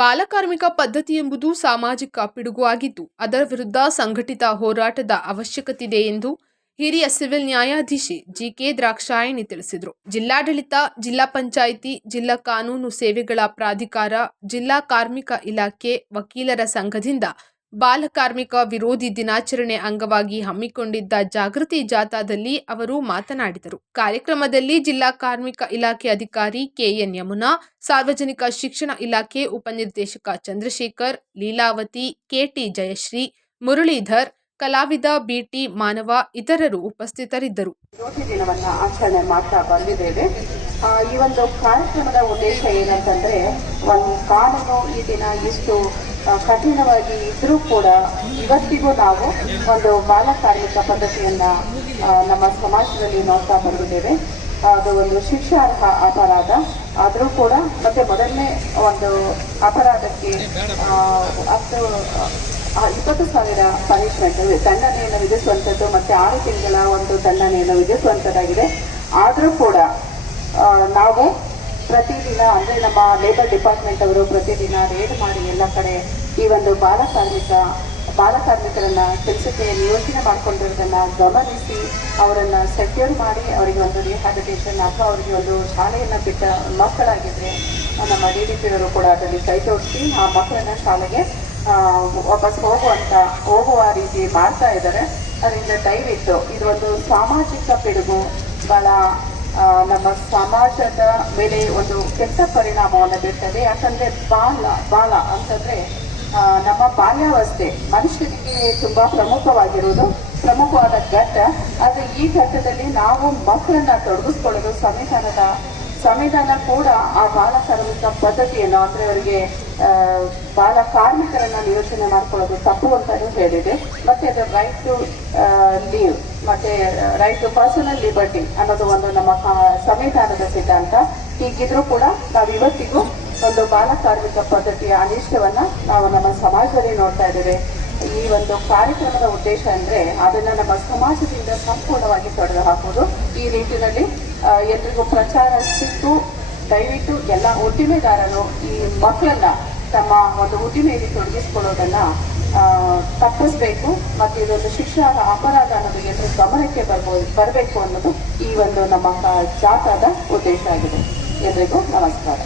ಬಾಲಕಾರ್ಮಿಕ ಪದ್ಧತಿ ಎಂಬುದು ಸಾಮಾಜಿಕ ಪಿಡುಗು ಆಗಿದ್ದು ಅದರ ವಿರುದ್ಧ ಸಂಘಟಿತ ಹೋರಾಟದ ಅವಶ್ಯಕತೆಯಿದೆ ಎಂದು ಹಿರಿಯ ಸಿವಿಲ್ ನ್ಯಾಯಾಧೀಶೆ ಜಿಕೆ ದ್ರಾಕ್ಷಾಯಣಿ ತಿಳಿಸಿದರು. ಜಿಲ್ಲಾಡಳಿತ, ಜಿಲ್ಲಾ ಪಂಚಾಯಿತಿ, ಜಿಲ್ಲಾ ಕಾನೂನು ಸೇವೆಗಳ ಪ್ರಾಧಿಕಾರ, ಜಿಲ್ಲಾ ಕಾರ್ಮಿಕ ಇಲಾಖೆ, ವಕೀಲರ ಸಂಘದಿಂದ ಬಾಲಕಾರ್ಮಿಕ ವಿರೋಧಿ ದಿನಾಚರಣೆ ಅಂಗವಾಗಿ ಹಮ್ಮಿಕೊಂಡಿದ್ದ ಜಾಗೃತಿ ಜಾಥಾದಲ್ಲಿ ಅವರು ಮಾತನಾಡಿದರು. ಕಾರ್ಯಕ್ರಮದಲ್ಲಿ ಜಿಲ್ಲಾ ಕಾರ್ಮಿಕ ಇಲಾಖೆ ಅಧಿಕಾರಿ ಕೆಎನ್ ಯಮುನಾ, ಸಾರ್ವಜನಿಕ ಶಿಕ್ಷಣ ಇಲಾಖೆ ಉಪನಿರ್ದೇಶಕ ಚಂದ್ರಶೇಖರ್, ಲೀಲಾವತಿ, ಕೆಟಿ ಜಯಶ್ರೀ, ಮುರಳೀಧರ್, ಕಲಾವಿದ ಬಿಟಿ ಮಾನವ ಇತರರು ಉಪಸ್ಥಿತರಿದ್ದರು. ವಿರೋಧಿ ದಿನವನ್ನ ಆಚರಣೆ ಮಾಡ್ತಾ ಬಂದಿದ್ದೇವೆ. ಈ ಒಂದು ಕಾರ್ಯಕ್ರಮದ ಉದ್ದೇಶ ಏನಂತಂದ್ರೆ, ಒಂದು ಕಾನೂನು ಈ ದಿನ ಇಷ್ಟು ಕಠಿಣವಾಗಿ ಇದ್ರೂ ಕೂಡ ಇವತ್ತಿಗೂ ನಾವು ಒಂದು ಬಾಲಕಾರ್ಮಿಕ ಪದ್ಧತಿಯನ್ನ ನಮ್ಮ ಸಮಾಜದಲ್ಲಿ ನೋಡ್ತಾ ಬಂದಿದ್ದೇವೆ. ಅದು ಒಂದು ಶಿಕ್ಷಾರ್ಹ ಅಪರಾಧ ಆದರೂ ಕೂಡ ಮತ್ತೆ ಮೊದಲನೇ ಒಂದು ಅಪರಾಧಕ್ಕೆ 20,000 ಪನಿಷ್ಮೆಂಟ್ ದಂಡನೆಯನ್ನು ವಿಧಿಸುವಂಥದ್ದು ಮತ್ತೆ 6 ತಿಂಗಳ ಒಂದು ದಂಡನೆಯನ್ನು ವಿಧಿಸುವಂಥದ್ದಾಗಿದೆ. ಆದರೂ ಕೂಡ ನಾವು ಪ್ರತಿದಿನ ಅಂದ್ರೆ ನಮ್ಮ ಲೇಬರ್ ಡಿಪಾರ್ಟ್ಮೆಂಟ್ ಅವರು ಪ್ರತಿದಿನ ರೇಡ್ ಮಾಡಿ ಎಲ್ಲ ಕಡೆ ಈ ಒಂದು ಬಾಲಕಾರ್ಮಿಕರನ್ನ ಕೆಲಸಕ್ಕೆ ನಿಯೋಜನೆ ಮಾಡ್ಕೊಂಡಿರೋದನ್ನ ಗಮನಿಸಿ ಅವರನ್ನ ಸೆಕ್ಯೂರ್ ಮಾಡಿ ಅವರಿಗೆ ಒಂದು ರಿಹ್ಯಾಬಿಲಿಟೇಷನ್ ಅಥವಾ ಅವರಿಗೆ ಒಂದು ಶಾಲೆಯನ್ನ ಬಿಟ್ಟ ಮಕ್ಕಳಾಗಿದ್ರೆ ನಮ್ಮ DDP ಅವರು ಕೂಡ ಅದರಲ್ಲಿ ಕೈ ಜೋಡಿಸಿ ಆ ಮಕ್ಕಳನ್ನ ಶಾಲೆಗೆ ವಾಪಸ್ ಹೋಗುವ ರೀತಿ ಮಾಡ್ತಾ ಇದ್ದಾರೆ. ಅದರಿಂದ ದಯವಿಟ್ಟು ಇದು ಒಂದು ಸಾಮಾಜಿಕ ಪಿಡುಗು, ಬಹಳ ನಮ್ಮ ಸಮಾಜದ ಮೇಲೆ ಒಂದು ಕೆಟ್ಟ ಪರಿಣಾಮವನ್ನು ಬೀರ್ತದೆ. ಯಾಕಂದ್ರೆ ಬಾಲ ಅಂತಂದ್ರೆ ನಮ್ಮ ಬಾಲ್ಯಾವಸ್ಥೆ ಮನುಷ್ಯನಿಗೆ ತುಂಬಾ ಪ್ರಮುಖವಾದ ಘಟ್ಟ. ಆದ್ರೆ ಈ ಘಟ್ಟದಲ್ಲಿ ನಾವು ಮಕ್ಕಳನ್ನ ತೊಡಗಿಸ್ಕೊಳ್ಳೋದು ಸಂವಿಧಾನ ಕೂಡ ಆ ಬಾಲಕಾರ್ಮಿಕ ಪದ್ಧತಿಯನ್ನು ಅಂದ್ರೆ ಅವರಿಗೆ ಬಾಲಕಾರ್ಮಿಕರನ್ನ ನಿಯೋಜನೆ ಮಾಡ್ಕೊಳ್ಳೋದು ತಪ್ಪು ಅಂತಾನು ಹೇಳಿದೆ. ಮತ್ತೆ ಅದು ರೈಟ್ ಟು ಲೀವ್ ಮತ್ತೆ ರೈಟ್ ಟು ಪರ್ಸನಲ್ ಲಿಬರ್ಟಿ ಅನ್ನೋದು ಒಂದು ನಮ್ಮ ಸಂವಿಧಾನದ ಸಿದ್ಧಾಂತ. ಹೀಗಿದ್ರೂ ಕೂಡ ನಾವು ಇವತ್ತಿಗೂ ಒಂದು ಬಾಲಕಾರ್ಮಿಕ ಪದ್ಧತಿಯ ಅನಿಷ್ಟವನ್ನ ನಾವು ನಮ್ಮ ಸಮಾಜದಲ್ಲಿ ನೋಡ್ತಾ ಇದ್ದೇವೆ. ಈ ಒಂದು ಕಾರ್ಯಕ್ರಮದ ಉದ್ದೇಶ ಅಂದ್ರೆ ಅದನ್ನ ನಮ್ಮ ಸಮಾಜದಿಂದ ಸಂಪೂರ್ಣವಾಗಿ ತೊಡೆದು ಹಾಕುವುದು. ಈ ನಿಟ್ಟಿನಲ್ಲಿ ಎಲ್ರಿಗೂ ಪ್ರಚಾರ ಸಿಕ್ಕು ದಯವಿಟ್ಟು ಎಲ್ಲ ಉದ್ದಿಮೆದಾರರು ಈ ಮಕ್ಕಳನ್ನ ತಮ್ಮ ಒಂದು ಉದ್ದಿಮೆಯಲ್ಲಿ ತೊಡಗಿಸಿಕೊಳ್ಳೋದನ್ನ ತಪ್ಪಿಸ್ಬೇಕು. ಮತ್ತೆ ಇದೊಂದು ಶಿಕ್ಷಾ ಅಪರಾಧ ಅನ್ನೋದು ಎಲ್ಲರೂ ಗಮನಕ್ಕೆ ಬರಬೇಕು ಅನ್ನೋದು ಈ ಒಂದು ನಮ್ಮ ಜಾಥಾದ ಉದ್ದೇಶ ಆಗಿದೆ. ಎಲ್ರಿಗೂ ನಮಸ್ಕಾರ.